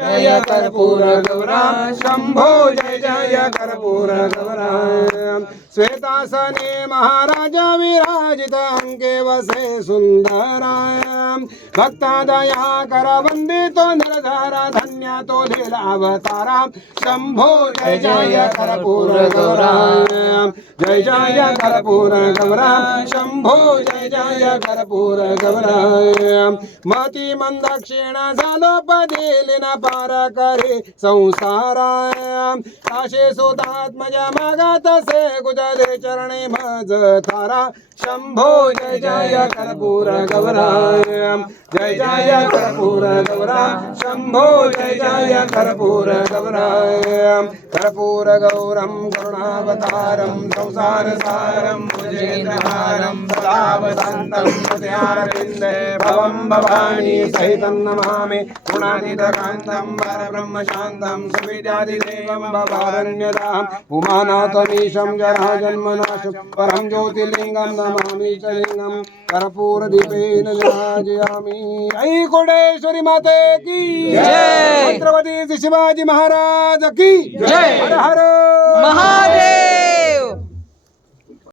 जय कर्पूर गौरा शंभो जय जय कर्पूर गौरा श्वेतासने महाराज विराजित अंके वसे सुंदरा भक्ता दया कर वंदितो निर्धारा धन्य तो लीला अवतारा शंभो जय जय कर्पूर गौरा जय जय कर्पूर गौरा शंभो जय जय कर्पूर गौरा मती मंद क्षीण झालो पदिलिन पार करे संसारा काशे सुतात्मज मागात से गुजरे चरणे मज थारा शंभो जय जय कर्पूर गौरा जय जय कर्पूर गौरा शंभो जय जय कर्पूर गौरा कर्पूर गौरम करुणावतारम संसार सारम भुजेन्द्रहारम सदा वसंतम हृदयारविंदे भवम भवानी सहितं नमामि गुणातीतकान्तं परब्रह्म शान्तं सुविद्यादिदेवं भवारण्यदाम् उमानाथमीशं जराजन्मनाशं परं ज्योतिर्लिङ्गं नमामि च लिङ्गं कर्पूरदीपेन जाजयामि। आई कोडेश्वरी माते की जय। छत्रपती शिवाजी महाराज की जय। हर हर महादेव।